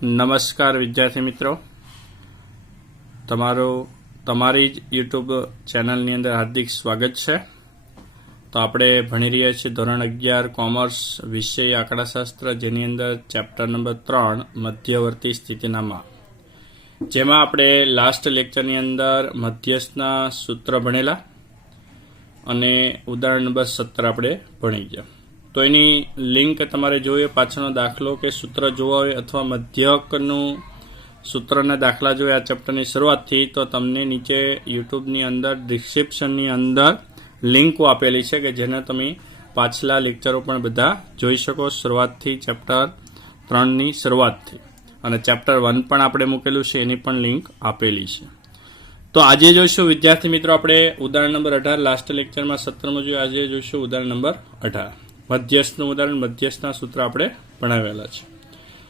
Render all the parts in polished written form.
નમસ્કાર વિદ્યાર્થી મિત્રો, તમારી જ યુટ્યુબ ચેનલની અંદર હાર્દિક સ્વાગત છે. તો આપણે ભણી રહ્યા છીએ ધોરણ 11 કોમર્સ વિષય આંકડાશાસ્ત્ર, જેની અંદર ચેપ્ટર નંબર 3 મધ્યવર્તી સ્થિતિનામાં, જેમાં આપણે લાસ્ટ લેક્ચરની અંદર મધ્યસ્થના સૂત્ર ભણેલા અને ઉદાહરણ નંબર 17 આપણે ભણી ગયા. તો એની લિંક તમારે જોઈએ, પાછળનો દાખલો કે સૂત્ર જોવા હોય અથવા મધ્યકનું સૂત્રના દાખલા જોઈએ આ ચેપ્ટરની શરૂઆતથી, તો તમને નીચે યુટ્યુબની અંદર ડિસ્ક્રિપ્શનની અંદર લિંકો આપેલી છે કે જેને તમે પાછલા લેક્ચરો પણ બધા જોઈ શકો, શરૂઆતથી ચેપ્ટર 3ની શરૂઆતથી. અને ચેપ્ટર 1 પણ આપણે મૂકેલું છે, એની પણ લિંક આપેલી છે. તો આજે જોઈશું વિદ્યાર્થી મિત્રો આપણે ઉદાહરણ નંબર 18. લાસ્ટ લેક્ચરમાં 17માં જોયું, આજે જોઈશું ઉદાહરણ નંબર 18. મધ્યસ્થનું ઉદાહરણ, મધ્યસ્થના સૂત્ર આપણે ભણાવેલા છે.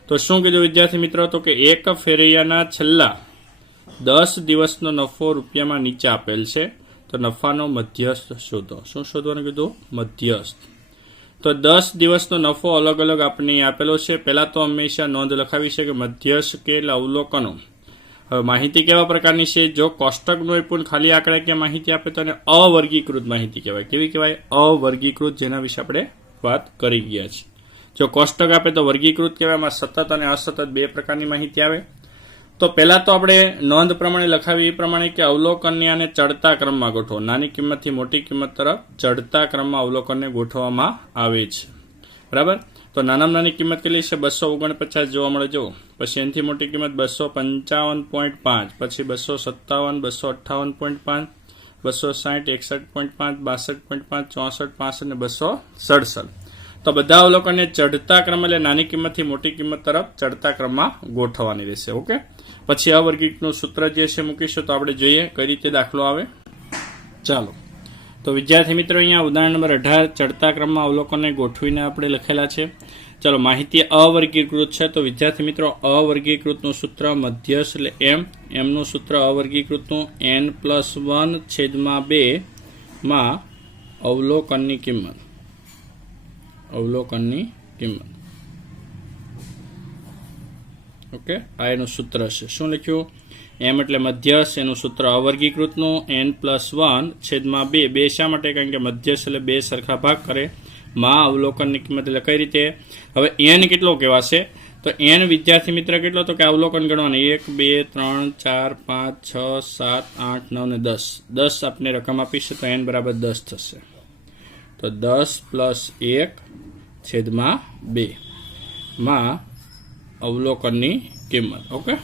તો શું કીધું વિદ્યાર્થી મિત્રો? તો કે એક ફેરૈયાના છેલ્લા 10 દિવસનો નફો રૂપિયામાં નીચે આપેલ છે, તો નફાનો મધ્યસ્થ શોધો. શું શોધવાનું કીધું? મધ્યસ્થ. તો 10 દિવસનો નફો અલગ અલગ આપણને આપેલો છે. પહેલા તો હંમેશા નોંધ લખાવી છે કે મધ્યસ્થ કે અવલોકનો. હવે માહિતી કેવા પ્રકારની છે? જો કોષ્ટકનો પણ ખાલી આંકડાકીય માહિતી આપે તો એને અવર્ગીકૃત માહિતી કહેવાય. કેવી કહેવાય? અવર્ગીકૃત, જેના વિશે આપણે વાત કરી ગયા છે. જો કોષ્ટક આપે તો વર્ગીકૃત કહેવાય. એમાં સતત અને અસતત બે પ્રકારની માહિતી આવે. તો પહેલા તો આપણે નોંધ પ્રમાણે લખાવી એ પ્રમાણે કે અવલોકનને આને ચડતા ક્રમમાં ગોઠવો. નાની કિંમતથી મોટી કિંમત તરફ ચડતા ક્રમમાં અવલોકનને ગોઠવવામાં આવે છે. બરાબર? તો નાનામાં નાની કિંમત કેટલી છે? 249 જોવા મળે. જો પછી એનાથી મોટી કિંમત 255.5, પછી 257, 258.5, 260, 61.5, 62.5, 64, 65 અને 267. તો બધા અવલોકનને ચડતા ક્રમ એટલે નાની કિંમતથી મોટી કિંમત તરફ ચડતા ક્રમમાં ગોઠવવાની રહેશે. ઓકે, પછી અવર્ગીકૃતનું સૂત્ર જે છે મૂકીશું. તો આપણે જોઈએ કઈ રીતે દાખલો આવે. ચાલો, તો વિદ્યાર્થી મિત્રો અહીંયા ઉદાહરણ નંબર 18 ચડતા ક્રમમાં અવલોકનને ગોઠવીને આપણે લખેલા છે. ચાલો, માહિતી અવર્ગીકૃત છે. તો વિદ્યાર્થી મિત્રો અવર્ગીકૃતનું સૂત્ર મધ્યસ્થ એટલે એમનું સૂત્ર અવર્ગીકૃતનું n+1/2 માં અવલોકનની કિંમત. ઓકે, આ એનું સૂત્ર છે. શું લખ્યું? એમ એટલે મધ્યસ્થ, એનું સૂત્ર અવર્ગીકૃતનું n+1/2. બે શા માટે? કારણ કે મધ્યસ્થ એટલે બે સરખા ભાગ કરે. માં અવલોકનની કિંમત એટલે કઈ રીતે? હવે n કેટલો કહેવાશે? તો n વિદ્યાર્થી મિત્ર કેટલો? તો કે અવલોકન ગણવાનું 1, 2, 3, 4, 5, 6, 7, 8, 9 ને 10. 10 આપને રકમ આપીશે તો n બરાબર 10 થશે. તો 10+1/2 માં અવલોકનની કિંમત. ઓકે,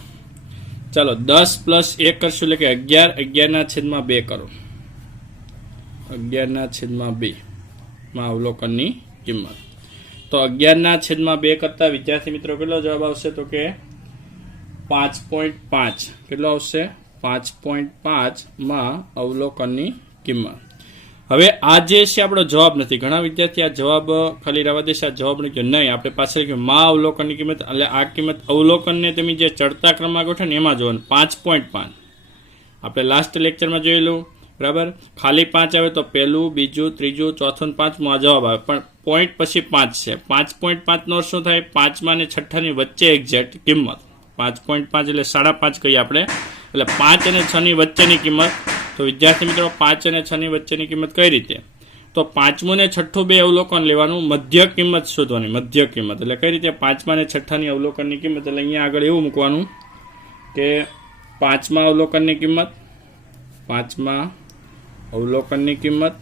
ચાલો 10+1 કરશું એટલે કે 11/2 કરો. 11/2 માં અવલોકનની કિંમત. તો 11/2 કરતા વિદ્યાર્થી મિત્રો કેટલો જવાબ આવશે? તો કે 5.5. કેટલો આવશે? 5.5 માં અવલોકનની કિંમત. હવે આ જે છે આપણો જવાબ નથી. ઘણા વિદ્યાર્થી આ જવાબ ખાલી રહેવા દેશે, આ જવાબ નથી. નહીં, આપણે પાછળ માં અવલોકનની કિંમત એટલે આ કિંમત અવલોકનને તમે જે ચડતા ક્રમમાં ગોઠવો ને એમાં જોવાનું. 5.5 આપણે લાસ્ટ લેક્ચરમાં જોયેલું. બરાબર? ખાલી 5 આવે તો પહેલું, બીજું, ત્રીજું, ચોથું, પાંચમું આ જવાબ આવે. પણ પોઈન્ટ પછી 5 છે. 5.5 નો શું થાય? 5મા અને 6ની વચ્ચે એક્ઝેક્ટ કિંમત. 5.5 એટલે 5.5 કહીએ આપણે. એટલે 5 અને 6ની વચ્ચેની કિંમત. તો વિદ્યાર્થી મિત્રો 5 અને 6ની વચ્ચેની કિંમત કઈ રીતે? તો 5મું ને 6ઠું બે અવલોકન લેવાનું, મધ્ય કિંમત શોધવાની. મધ્ય કિંમત એટલે કઈ રીતે? 5મા અને 6ઠાની અવલોકનની કિંમત. એટલે અહીંયા આગળ એવું મૂકવાનું કે 5મા અવલોકનની કિંમત, 5મા અવલોકનની કિંમત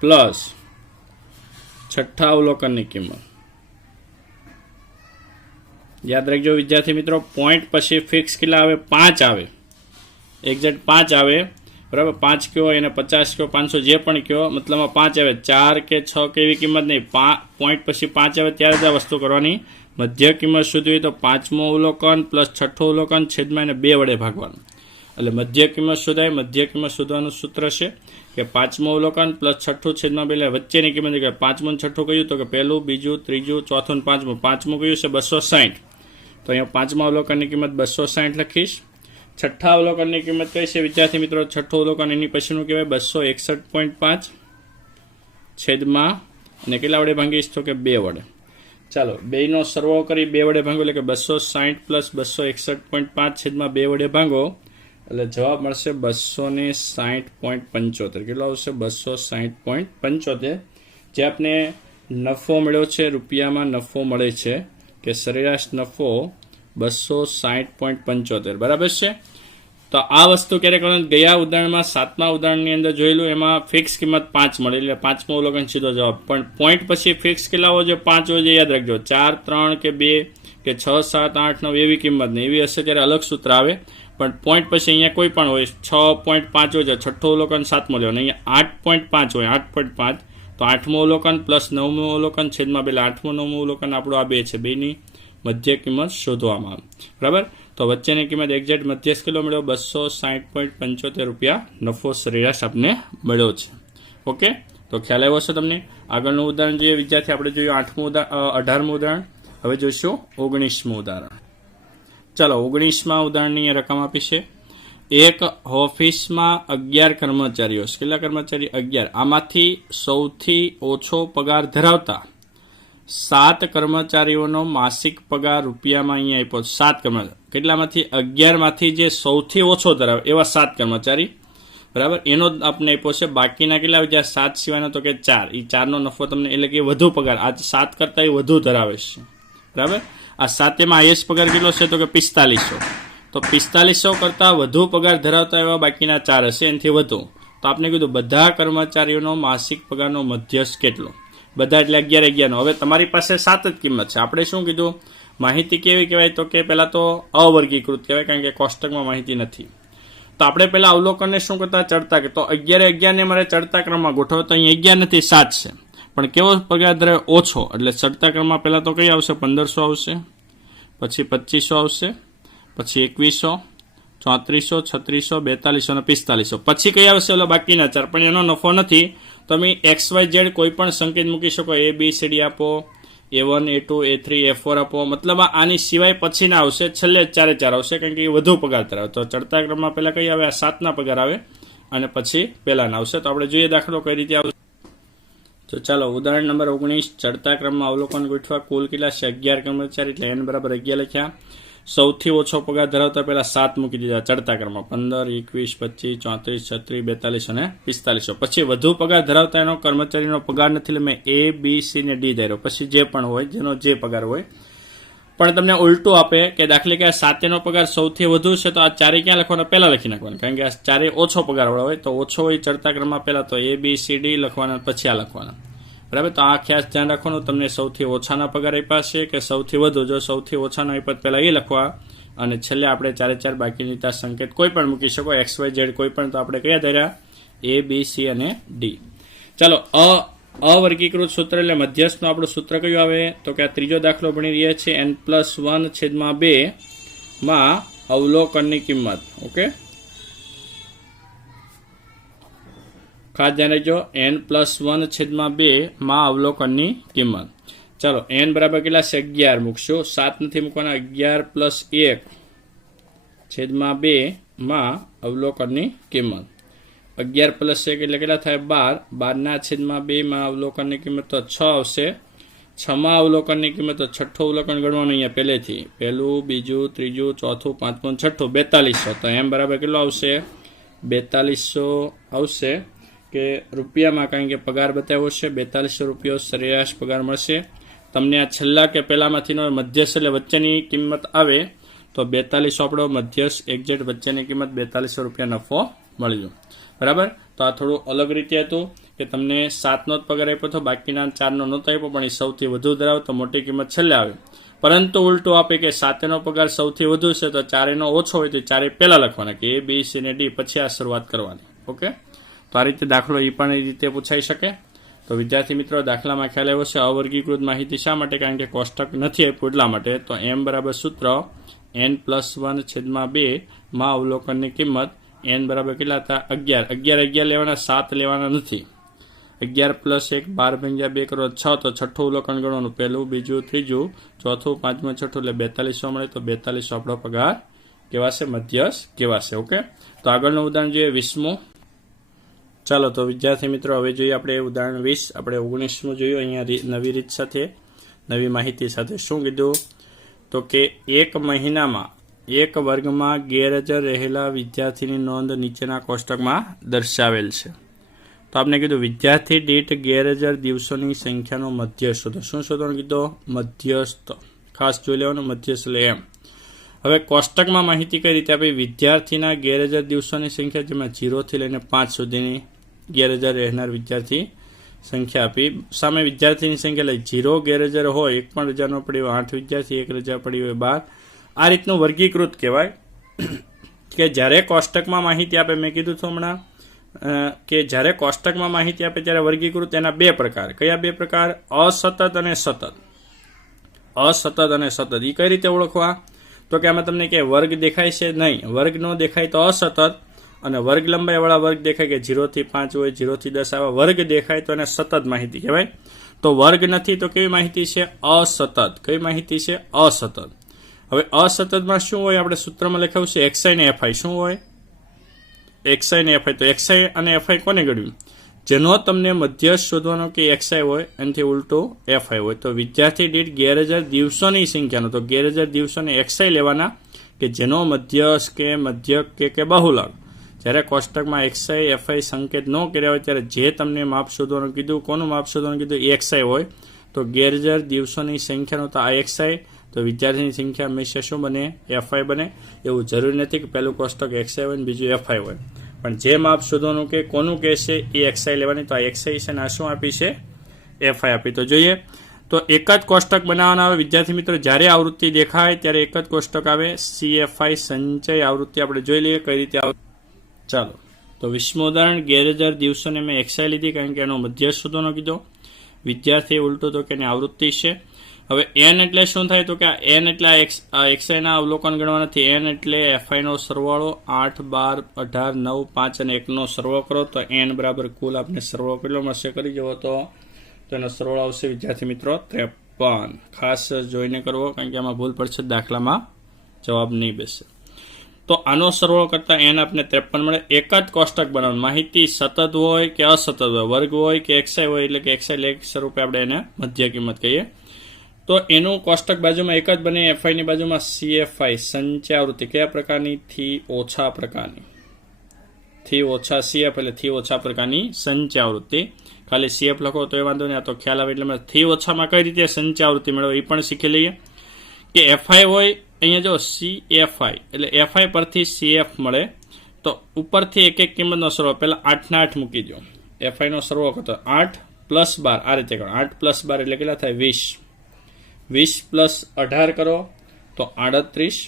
પ્લસ 6ઠ્ઠા અવલોકનની કિંમત. યાદ રાખજો વિદ્યાર્થી મિત્રો, પોઈન્ટ પછી ફિક્સ કેટલા આવે? 5 આવે. એક્ઝેક્ટ 5 આવે. બરાબર? 5 કયો, એને 50 કયો, 500 જે પણ કયો, મતલબમાં 5 આવે. 4 કે 6 કે એવી કિંમત નહીં. પોઈન્ટ પછી 5 આવે ત્યારે જ આ વસ્તુ કરવાની. મધ્ય કિંમત શોધવી તો 5મું અવલોકન પ્લસ 6ઠ્ઠું અવલોકન છેદમાં એને 2 વડે ભાગવાનું. એટલે મધ્ય કિંમત શોધાય. મધ્ય કિંમત શોધવાનું સૂત્ર છે કે 5મું અવલોકન પ્લસ 6ઠ્ઠું છેદમાં 2 એટલે વચ્ચેની કિંમત. 5મું અને 6ઠ્ઠું કહ્યું તો કે પહેલું, બીજું, ત્રીજું, ચોથું, પાંચમું. 5મું કહ્યું છે 260. તો અહીંયા 5મા અવલોકનની કિંમત 260 લખીશ. 6ઠ્ઠા અવલોકનની કિંમત કઈ છે વિદ્યાર્થી મિત્રો? 6ઠ્ઠું અવલોકન એની પછીનું કહેવાય 261.5 છેદમાં અને કેટલા વડે ભાંગીશ? તો કે 2 વડે. ચાલો બેનો સરવાળો કરી 2 વડે ભાંગો એટલે કે 260 પ્લસ 261.5 છેદમાં 2 વડે ભાંગો એટલે જવાબ મળશે 260.75. કેટલો આવશે? 260.75. જે આપણે નફો મળ્યો છે રૂપિયામાં નફો મળે છે કે સરેરાશ નફો 260.75. બરાબર છે. તો આ વસ્તુ ક્યારે કરવાનું? ગયા ઉદાહરણમાં 7મા ઉદાહરણની અંદર જોયેલું એમાં ફિક્સ કિંમત 5 મળી એટલે 5મો અવલોકન સીધો જવાબ. પણ પોઈન્ટ પછી ફિક્સ કેટલા હોવો જોઈએ? 5 હોવો જોઈએ. યાદ રાખજો. 4, 3 કે 2 કે 6, 7, 8, 9 એવી કિંમત નહીં. એવી હશે ત્યારે અલગ સૂત્ર આવે. પણ પોઈન્ટ પછી અહીંયા કોઈ પણ હોય 6.5 હોય છે, છઠ્ઠું અવલોકન 7મો લેવાનું. અહીંયા 8.5 હોય 8.5 તો 8મો અવલોકન પ્લસ 9મો અવલોકન છેદમાં 2 8મો 9મો અવલોકન આપણું આ 2 છે. બેની મધ્ય કિંમત શોધવામાં આવે. બરાબર. તો વચ્ચેની કિંમત એક્ઝેક્ટ મધ્યસ્થ કેટલો મળ્યો? 260.75 રૂપિયા નફો સરેરાશ આપને મળ્યો છે. ઓકે, તો ખ્યાલ આવ્યો છે તમને? આગળનું ઉદાહરણ જોઈએ વિદ્યાર્થી. આપણે જોયું 18મું ઉદાહરણ. હવે જોઈશું 19મું ઉદાહરણ. ચાલો 19મા ઉદાહરણની રકમ આપી છે. એક ઓફિસમાં 11 કર્મચારીઓ. કેટલા કર્મચારી? 11. આમાંથી સૌથી ઓછો પગાર ધરાવતા 7 કર્મચારીઓનો માસિક પગાર રૂપિયામાં અહીંયા આપ્યો. 7 કર્મચારી. કેટલામાંથી? 11 માંથી જે સૌથી ઓછો ધરાવે એવા 7 કર્મચારી. બરાબર. એનો આપણે આપ્યો છે. બાકીના કેટલા જ્યાં 7 સિવાયનો તો કે 4. એ 4નો નફો તમને એટલે કે વધુ પગાર આ 7 કરતા એ વધુ ધરાવે છે. બરાબર. આ 7 એમાં હાઈએસ્ટ પગાર કેટલો છે તો કે 4500. તો 4500 કરતા વધુ પગાર ધરાવતા એવા બાકીના 4 હશે એનાથી વધુ. તો આપણે કીધું બધા કર્મચારીઓનો માસિક પગારનો મધ્યસ્થ કેટલો? બધા એટલે 11 નો. હવે તમારી પાસે 7 જ કિંમત છે. આપણે શું કીધું? માહિતી કેવી કહેવાય તો કે પહેલા તો અવર્ગીકૃત કહેવાય કારણ કે કોષ્ટકમાં માહિતી નથી. તો આપણે પહેલા અવલોકનને શું કરતા? ચડતા કે તો 11 ને મારે ચડતા ક્રમમાં ગોઠવો તો અહીં 11 નથી 7 છે. પણ કેવો પગાર ધરાવે? ઓછો. એટલે ચડતા ક્રમમાં પહેલા તો કઈ આવશે? 1500 આવશે, પછી 2500 આવશે, પછી 2100, 3400, 3600, 4200 અને 4500. પછી કઈ આવશે? ઓલા બાકીના 4. પણ એનો નફો નથી. તમે XYZ કોઈ પણ સંકેત મૂકી શકો. ABCD આપો, A1, A2, A3, A4 આપો. મતલબ આની સિવાય પછીના આવશે. છેલ્લે 4 આવશે કારણ કે એ વધુ પગાર ધરાવે. તો ચડતા ક્રમમાં પહેલા કઈ આવે? 7ના પગાર આવે અને પછી પહેલાના આવશે. તો આપણે જોઈએ દાખલો કઈ રીતે આવશે. તો ચાલો ઉદાહરણ નંબર 19. ચડતા ક્રમમાં અવલોકન ગોઠવા. કુલ કેટલા છે? 11 કર્મચારી એટલે n બરાબર 11 લખ્યા. સૌથી ઓછો પગાર ધરાવતા પહેલા 7 મૂકી દીધા ચડતા ક્રમમાં. 15, 21, 25, 34, 36, 42 અને 4500. પછી વધુ પગાર ધરાવતા એનો કર્મચારીનો પગાર નથી એટલે મેં A, B, C ને D ધાર્યો. પછી જે પણ હોય જેનો જે પગાર હોય. પણ તમને ઉલટું આપે કે દાખલા કે આ 7 નો પગાર સૌથી વધુ છે તો આ 4 ક્યાં લખવાના? પહેલા લખી નાખવાના કારણ કે આ 4 ઓછો પગાર વાળો હોય. તો ઓછો હોય ચડતા ક્રમમાં પહેલા તો A, B, C, D લખવાના પછી આ લખવાના. બરાબર. તો આ ખાસ ધ્યાન રાખવાનું. તમને સૌથી ઓછાના પગાર આપ્યા છે કે સૌથી વધુ? જો સૌથી ઓછાનો આપ્યા પહેલા એ લખવા અને છેલ્લે આપણે 4 બાકીની ત્યાં સંકેત કોઈ પણ મૂકી શકો. XYZ કોઈ પણ. તો આપણે કયા ધર્યા? A, B, C અને D. ચાલો અવર્ગીકૃત સૂત્ર એટલે મધ્યસ્થનું આપણું સૂત્ર કયું આવે તો કે આ ત્રીજો દાખલો ભણી રહ્યા છે. n+1/2 માં અવલોકનની કિંમત. ઓકે, ખાસ ધ્યાન રાખજો. n+1/2 માં અવલોકનની કિંમત. ચાલો n બરાબર કેટલા છે? 11 મૂકશો. 7 નથી મૂકવાના. 11+1/2 માં અવલોકનની કિંમત. 11+1 એટલે કેટલા થાય? 12. 12/2 માં અવલોકનની કિંમત તો 6 આવશે. 6માં અવલોકનની કિંમત તો છઠ્ઠું અવલોકન ગણવાનું અહીંયા પહેલેથી. પહેલું, બીજું, ત્રીજું, ચોથું, પાંચમું, છઠ્ઠું. 4200. તો m બરાબર કેટલો આવશે? 4200 આવશે કે રૂપિયામાં કારણ કે પગાર બતાવ્યો છે. 4200 રૂપિયા સરેરાશ પગાર મળશે તમને. આ છેલ્લા કે પહેલામાંથીનો મધ્યસ્થ એટલે વચ્ચેની કિંમત આવે તો 4200 આપણો મધ્યસ્થ એક્ઝેક્ટ વચ્ચેની કિંમત 4200 રૂપિયા નફો મળી ગયો. બરાબર. તો આ થોડું અલગ રીતે હતું કે તમને 7નો જ પગાર આપ્યો તો બાકીના 4નો નહોતો આપ્યો પણ એ સૌથી વધુ ધરાવે તો મોટી કિંમત છેલ્લે આવે. પરંતુ ઉલટું આપે કે 7નો પગાર સૌથી વધુ છે તો 4નો ઓછો હોય તો 4 પહેલા લખવાના કે A, B, C ને D પછી આ શરૂઆત કરવાની. ઓકે, તો આ રીતે દાખલો એ પણ એ રીતે પૂછાઈ શકે. તો વિદ્યાર્થી મિત્રો દાખલામાં ખ્યાલ આવ્યો છે. અવર્ગીકૃત માહિતી શા માટે? કારણ કે કોષ્ટક નથી આપ્યું એટલા માટે. તો m બરાબર સૂત્ર n+1/2 માં અવલોકનની કિંમત. n બરાબર કેટલા હતા? 11 લેવાના, 7 લેવાના નથી. 11+1 12/2 કરો 6 તો છઠ્ઠું અવલોકન ગણવાનું. પહેલું, બીજું, ત્રીજું, ચોથું, પાંચમું, છઠ્ઠું એટલે 4200 મળે. તો 4200 આપણો પગાર કેવાશે? મધ્યસ્થ કેવાશે. ઓકે, તો આગળનું ઉદાહરણ જોઈએ 20મું. ચાલો તો વિદ્યાર્થી મિત્રો હવે જોઈએ આપણે ઉદાહરણ 20. આપણે 19મું જોયું અહીંયા નવી રીત સાથે. નવી માહિતી સાથે શું કીધું તો કે એક મહિનામાં એક વર્ગમાં ગેરહાજર રહેલા વિદ્યાર્થીની નોંધ નીચેના કોષ્ટકમાં દર્શાવેલ છે. તો આપણે કીધું વિદ્યાર્થી દીઠ ગેરહાજર દિવસોની સંખ્યાનો મધ્ય શોધો. શું શોધવાનું કીધું? મધ્યસ્થ. ખાસ જોઈ લેવાનું મધ્યસ્થ એટલે એમ. હવે કોષ્ટકમાં માહિતી કઈ રીતે આપી? વિદ્યાર્થીના ગેરહાજર દિવસોની સંખ્યા જેમાં 0 થી લઈને 5 સુધીની ગેરહાજર રહેનાર વિદ્યાર્થી સંખ્યા આપી. સામે વિદ્યાર્થીની સંખ્યા એટલે 0 ગેરહાજર હોય, એક પણ રજા ન પડી હોય 8 વિદ્યાર્થી, એક રજા પડી હોય 12. આ રીતનું વર્ગીકૃત કહેવાય કે જ્યારે કોષ્ટકમાં માહિતી આપે, મેં કીધું હતું હમણાં કે જ્યારે કોષ્ટકમાં માહિતી આપે ત્યારે વર્ગીકૃત એના 2 પ્રકાર. કયા 2 પ્રકાર? અસતત અને સતત. અસતત અને સતત એ કઈ રીતે ઓળખવા? તો કે આમાં તમને કે વર્ગ દેખાય છે નહીં, વર્ગ ન દેખાય તો અસતત, અને વર્ગ લંબાઈ વાળા વર્ગ દેખાય કે 0 થી 5 હોય, 0 થી 10 આવા વર્ગ દેખાય તો એને સતત માહિતી કહેવાય. તો વર્ગ નથી તો કેવી માહિતી છે? અસતત. કઈ માહિતી છે? અસતત. હવે અસતતમાં શું હોય? આપણે સૂત્રમાં લખાવ્યું છે XI ને FI. શું હોય? XI ને FI. તો XI અને FI કોને ગણ્યું? જેનો તમને મધ્યસ્થ શોધવાનો કે XI હોય એનાથી ઉલટું FI હોય. તો વિદ્યાર્થી દીઠ ગેરહાજર દિવસોની સંખ્યાનો, તો ગેરહાજર દિવસોને XI લેવાના કે જેનો મધ્યસ્થ કે મધ્યક કે બહુલક. જ્યારે કોષ્ટકમાં XI FI સંકેત ન કર્યા હોય ત્યારે જે તમને માપ શોધવાનું કીધું, કોનું માપ શોધવાનું કીધું? XI હોય. તો ગેરહાજર દિવસોની સંખ્યાનો તો આ XI, તો વિદ્યાર્થીની સંખ્યા હંમેશા શું બને? FI બને. એવું જરૂરી નથી કે પહેલું કોષ્ટક XI હોય ને બીજું FI હોય, પણ જે માપ શોધવાનું કે કોનું કહેશે એ XI લેવાની. તો આ XI છે ને આ શું આપી છે? FI આપી. તો જોઈએ તો એક જ કોષ્ટક બનાવવાના આવે વિદ્યાર્થી મિત્રો. જ્યારે આવૃત્તિ દેખાય ત્યારે એક જ કોષ્ટક આવે. CFI સંચય આવૃત્તિ આપણે જોઈ લઈએ કઈ રીતે આવે. ચાલો તો 20મું ઉદાહરણ. ગેરહાજર દિવસોને મેં XI લીધી કારણ કે એનો મધ્યસ્થ શોધવાનો કીધો. વિદ્યાર્થી ઉલટું તો કે એની આવૃત્તિ છે. હવે n એટલે શું થાય? તો કે આ n એટલે આ XI ના અવલોકન ગણવા નથી. n એટલે FI નો સરવાળો. 8, 12, 18, 9, 5 અને 1 નો સરવાળો કરો તો n બરાબર કુલ આપણે સરવાળો કેટલો મળશે? કરી જવો તો એનો સરવાળો આવશે વિદ્યાર્થી મિત્રો 53. ખાસ જોઈને કરવો કારણ કે આમાં ભૂલ પડશે, દાખલામાં જવાબ નહીં બેસે. તો આનો સરવાળો કરતા n આપણે 53 મળે. એક જ કોષ્ટક બનાવવાનું. માહિતી સતત હોય કે અસતત હોય, વર્ગ હોય કે XI હોય, એટલે કે XI લેખ સ્વરૂપે આપણે એને મધ્ય કિંમત કહીએ. તો એનું કોષ્ટક બાજુમાં એક જ બને. FI ની બાજુમાં CFI સંચય આવૃત્તિ. કયા પ્રકારની? થી ઓછા પ્રકારની. થી ઓછા CF એટલે થી ઓછા પ્રકારની સંચય આવૃત્તિ. ખાલી CF લખો તો એ વાંધો નહીં, આ તો ખ્યાલ આવે એટલે થી ઓછામાં કઈ રીતે સંચય આવૃત્તિ મેળવો એ પણ શીખી લઈએ. કે FI હોય અહીંયા જો CFI એટલે FI પરથી CF મળે તો ઉપરથી એક એક કિંમતનો સરવાળો. પહેલા 8 ના 8 મૂકી દો. FI નો સરવાળો કરતો 8 + 12 આ રીતે કરો. 8 + 12 એટલે કેટલા થાય? 20. 20 + 18 કરો તો 38.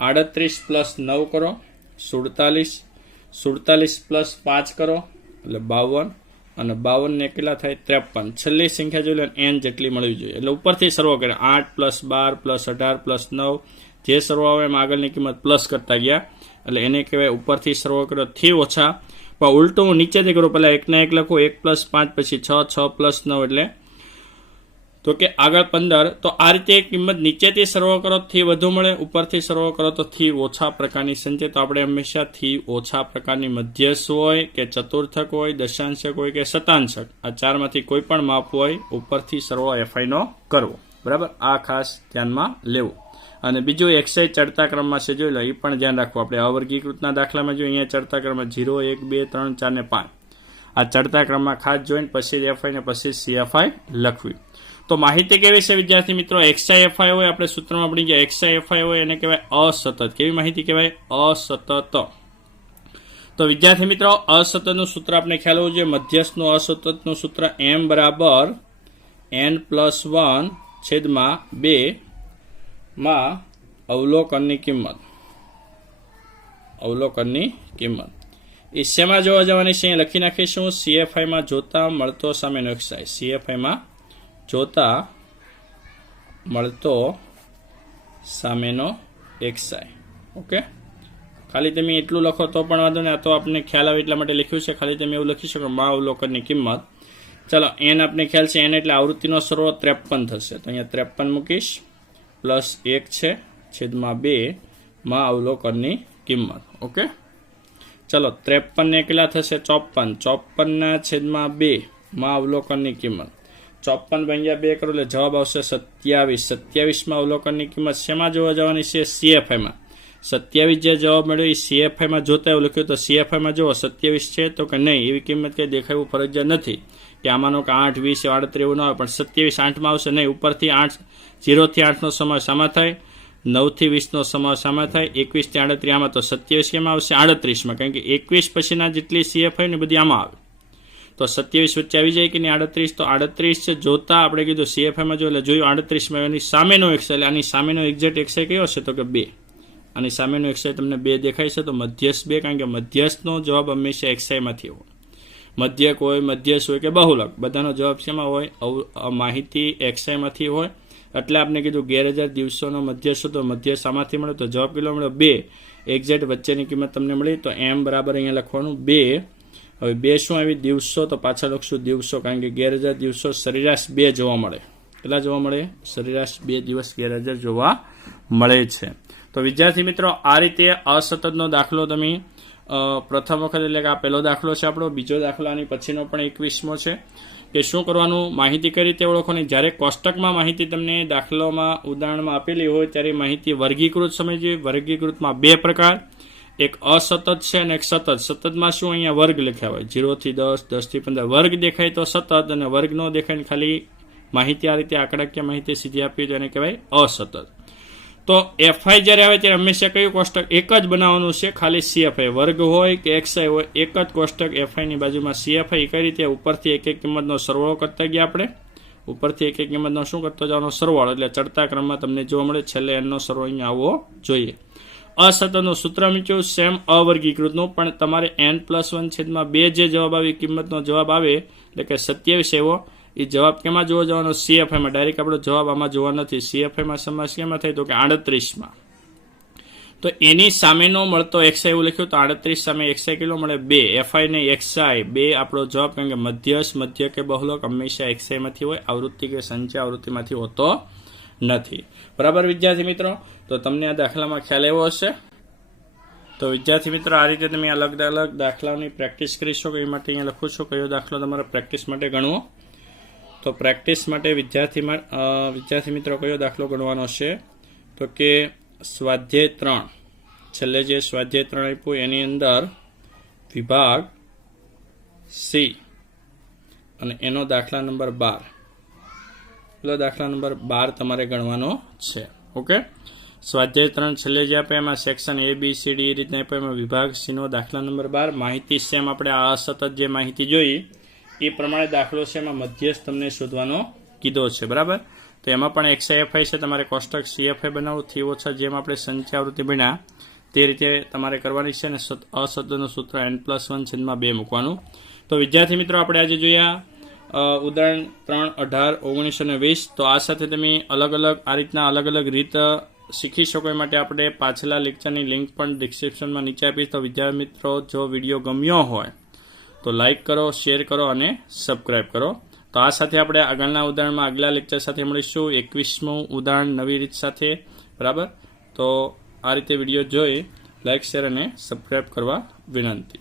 38 + 9 કરો 47. 47 + 5 કરો એટલે 52. અને 52 ને કેટલા થાય? 53. છેલ્લી સંખ્યા જોઈ લો n જેટલી મળવી જોઈએ. એટલે ઉપરથી સરવાળો કરે 8 + 12 + 18 + 9 જે સરવાળો આવે એમાં આગળની કિંમત પ્લસ કરતા ગયા એટલે એને કહેવાય ઉપરથી સરવાળો કર્યો થી ઓછા. પણ ઉલટું હું નીચેથી કરું. પહેલા 1 ને 1 લખું, 1 + 5 પછી 6, 6 + 9 એટલે તો કે આગળ 15. તો આ રીતે કિંમત નીચેથી સરવાળો કરો થી વધુ મળે, ઉપરથી સરવાળો કરો તો થી ઓછા પ્રકારની સંચય. તો આપણે હંમેશા થી ઓછા પ્રકારની મધ્યસ્થ હોય કે ચતુર્થક હોય, દશાંશક હોય કે શતાંશક, આ ચારમાંથી કોઈ પણ માપ હોય ઉપરથી સરવાળો FI નો કરવો. બરાબર, આ ખાસ ધ્યાનમાં લેવું. અને બીજું XI ચડતા ક્રમમાં છે, જોઈ લો, એ પણ ધ્યાન રાખવું. આપણે અવર્ગીકૃતના દાખલામાં જો અહીંયા ચડતા ક્રમમાં 0, 1, 2, 3, 4 ને 5 આ ચડતા ક્રમમાં ખાસ જોઈને પછી FI ને પછી CFI લખવી. તો માહિતી કેવી છે વિદ્યાર્થી મિત્રો? XI FI હોય, આપણે સૂત્રમાં પડી ગયા. XI FI હોય એને કહેવાય અસતત. કેવી માહિતી કહેવાય? અસતત. તો વિદ્યાર્થી મિત્રો અસતતનું સૂત્ર આપણે ખ્યાલ હોવું જોઈએ. મધ્યસ્થનું અસતતનું સૂત્ર m બરાબર n+1/2 માં અવલોકનની કિંમત. અવલોકનની કિંમત એ શેમાં જોવા જવાની છે? લખી નાખીશું. CFI માં જોતા મળતો સામેનો XI. CFI માં જોતા મળતો સામેનો XI. ઓકે, ખાલી તમે એટલું લખો તો પણ વાંધો નહીં, આ તો આપણે ખ્યાલ આવે એટલા માટે લખ્યું છે. ખાલી તમે એવું લખી શકો માં અવલોકનની કિંમત. ચાલો, n આપણે ખ્યાલ છે, n એટલે આવૃત્તિનો સરવાળો 53 થશે. તો અહીંયા 53 મૂકીશ, +1 છે /2 માં અવલોકનની કિંમત. ઓકે, ચલો 53 ને કેટલા થશે? 54. 54 ના /2 માં અવલોકનની કિંમત. 54 ભાગ્યા 2 કરો એટલે જવાબ આવશે 27. 27માં અવલોકનની કિંમત શેમાં જોવા જવાની છે? CFIમાં. 27 જે જવાબ મળ્યો એ CFIમાં જોતા એવું લખ્યું તો CFIમાં જુઓ 27 છે તો કે નહીં, એવી કિંમત કંઈ દેખાવું ફરજિયાત નથી કે આમાંનો કે 8, 20, 38 એવું ન હોય, પણ 27 8માં આવશે નહીં. ઉપરથી 8 0 થી 8નો સમાવેશ આમાં થાય, 9 થી 20નો સમાવેશ આમાં થાય, 21 થી 38 આમાં, તો 27 કેમાં આવશે? 38માં, કારણ કે 21 પછીના જેટલી CFI ને બધી આમાં આવે તો 27 વચ્ચે આવી જાય કે નહીં 38, તો 38 છે જોતા આપણે કીધું CFIમાં જો એટલે જોયું 38માં એની સામેનો XI, એટલે આની સામેનો એક્ઝેક્ટ XI કયો હશે? તો કે 2. આની સામેનો XI તમને 2 દેખાય છે તો મધ્યસ્થ 2, કારણ કે મધ્યસ્થનો જવાબ હંમેશા XIમાંથી હોય. મધ્યક હોય, મધ્યસ્થ હોય કે બહુલક, બધાનો જવાબ શેમાં હોય? માહિતી XIમાંથી હોય. એટલે આપણે કીધું ગેરહાજર દિવસોનો મધ્યસ્થ તો મધ્યસ્થ આમાંથી મળે, તો જવાબ કેટલો મળ્યો? 2. એક્ઝેક્ટ વચ્ચેની કિંમત તમને મળી, તો M બરાબર અહીંયા લખવાનું 2. હવે 2 શું આવી? દિવસો, તો પાછા લખશું દિવસો, કારણ કે ગેરહાજર દિવસો સરેરાશ 2 જોવા મળે. કેટલા જોવા મળે? સરેરાશ 2 દિવસ ગેરહાજર જોવા મળે છે. તો વિદ્યાર્થી મિત્રો, આ રીતે અસતતનો દાખલો તમે પ્રથમ વખત એટલે કે આ પહેલો દાખલો છે આપણો. બીજો દાખલો આની પછીનો પણ 21મો છે કે શું કરવાનું? માહિતી કઈ રીતે ઓળખવાની? જ્યારે કોષ્ટકમાં માહિતી તમને દાખલામાં ઉદાહરણમાં આપેલી હોય ત્યારે માહિતી વર્ગીકૃત સમજવી. વર્ગીકૃતમાં 2 પ્રકાર, એક અસતત છે અને એક સતત. સતતમાં શું? અહીંયા વર્ગ લખ્યા હોય 0 થી 10, 10 થી 15. વર્ગ દેખાય તો સતત, અને વર્ગ ન દેખાય ને ખાલી માહિતી આ રીતે આંકડાકીય માહિતી સીધી આપી તો એને કહેવાય અસતત. તો FI જ્યારે આવે ત્યારે હંમેશા કયું કોષ્ટક? એક જ બનાવવાનું છે, ખાલી CFI. વર્ગ હોય કે XI હોય, એક જ કોષ્ટક FI ની બાજુમાં CFI. કઈ રીતે? ઉપરથી એક એક કિંમતનો સરવાળો કરતા ગયા આપણે. ઉપરથી એક એક કિંમતનો શું કરતો જવાનો? સરવાળો. એટલે ચડતા ક્રમમાં તમને જોવા મળે, છેલ્લે એનો સરવાળો અહીંયા આવવો જોઈએ. અસતતનું સૂત્ર મૂક્યું સેમ અવર્ગીકૃતનું, પણ તમારે n+1/2 જે જવાબ આવે કિંમતનો જવાબ આવે એટલે કે 27 એવો એ જવાબ કેમાં જોવા જવાનો? CFIમાં. ડાયરેક્ટ આપણો જવાબ આમાં જોવા નથી. CFIમાં સમાસ કેમાં થાય? તો કે 38માં. તો એની સામેનો મળતો XI એવું લખ્યું તો 38 સામે XI કેટલો મળે? 2. FI ને XI 2 આપણો જવાબ, કારણ કે મધ્યસ્થ, મધ્ય કે બહુલક હંમેશા XIમાંથી હોય, આવૃત્તિ કે સંચય આવૃત્તિમાંથી હોતો નથી. બરાબર વિદ્યાર્થી મિત્રો? તો તમને આ દાખલામાં ખ્યાલ એવો હશે. તો વિદ્યાર્થી મિત્રો, આ રીતે તમે અલગ અલગ દાખલાની પ્રેક્ટિસ કરી શકો. એ માટે અહીંયા લખું છું કયો દાખલો તમારે પ્રેક્ટિસ માટે ગણવો. તો પ્રેક્ટિસ માટે વિદ્યાર્થી મિત્રો કયો દાખલો ગણવાનો છે? તો કે સ્વાધ્યાય 3, છેલ્લે જે સ્વાધ્યાય 3 આપ્યું એની અંદર વિભાગ C અને એનો દાખલા નંબર 12. પેલો દાખલા નંબર 12 તમારે ગણવાનો છે. ઓકે, સ્વાધ્યાય 3 છેલ્લે જે આપે એમાં સેક્શન ABCD એ રીતના આપે, એમાં વિભાગ C નો દાખલા નંબર 12. માહિતી સેમ આપણે આ અસતત જે માહિતી જોઈ એ પ્રમાણે દાખલો છે, એમાં મધ્યસ્થ તમને શોધવાનો કીધો છે. બરાબર? તો એમાં પણ XIFI છે, તમારે કોષ્ટક CFI બનાવવું થી ઓછા જેમ આપણે સંચય આવૃત્તિ બન્યા તે રીતે તમારે કરવાની છે, અને અસતતનું સૂત્ર n+1/2 મૂકવાનું. તો વિદ્યાર્થી મિત્રો, આપણે આજે જોયા ઉદાહરણ 3, 18, 19 અને 20. તો આ સાથે તમે અલગ અલગ રીત શીખી શકો એ માટે આપણે પાછલા લેક્ચરની લિંક પણ ડિસ્ક્રિપ્શનમાં નીચે આપીશ. તો વિદ્યાર્થી મિત્રો, જો વિડીયો ગમ્યો હોય તો લાઈક કરો, શેર કરો અને સબસ્ક્રાઈબ કરો. તો આ સાથે આપણે આગળના ઉદાહરણમાં આગલા લેક્ચર સાથે મળીશું 21મું ઉદાહરણ નવી રીત સાથે. બરાબર? તો આ રીતે વિડીયો જોઈ લાઈક, શેર અને સબસ્ક્રાઈબ કરવા વિનંતી.